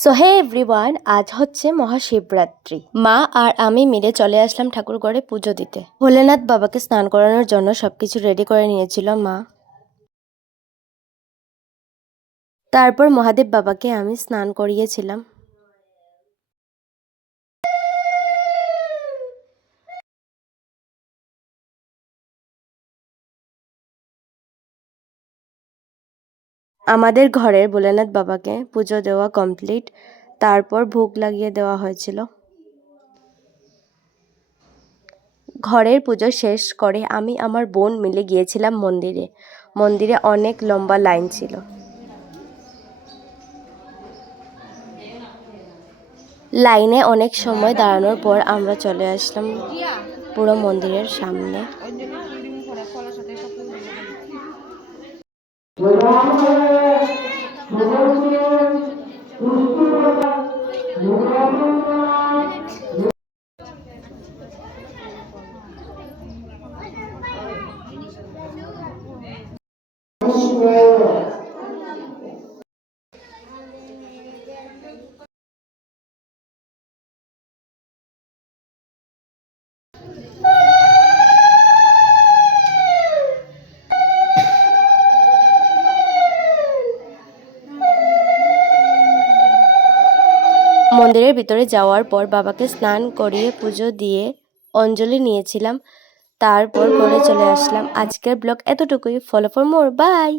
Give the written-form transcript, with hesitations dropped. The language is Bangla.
সো হে এভরিওয়ান, আজ হচ্ছে মহাশিবরাত্রি। মা আর আমি মিলে চলে আসলাম ঠাকুরঘরে পুজো দিতে। ভোলেনাথ বাবাকে স্নান করানোর জন্য সবকিছু রেডি করে নিয়েছিল মা। তারপর মহাদেব বাবাকে আমি স্নান করিয়েছিলাম। আমাদের ঘরের ভোলেনাথ বাবাকে পুজো দেওয়া কমপ্লিট। তারপর ভোগ লাগিয়ে দেওয়া হয়েছিল। ঘরের পুজো শেষ করে আমি আমার বোন মিলে গিয়েছিলাম মন্দিরে। মন্দিরে অনেক লম্বা লাইন ছিল। লাইনে অনেক সময় দাঁড়ানোর পর আমরা চলে আসলাম পুরো মন্দিরের সামনে। মন্দিরের ভিতরে যাওয়ার পর বাবাকে স্নান করিয়ে পুজো দিয়ে অঞ্জলি নিয়েছিলাম। তারপর ঘরে চলে আসলাম। আজকের ব্লগ এতটুকুই। Follow for more. বাই।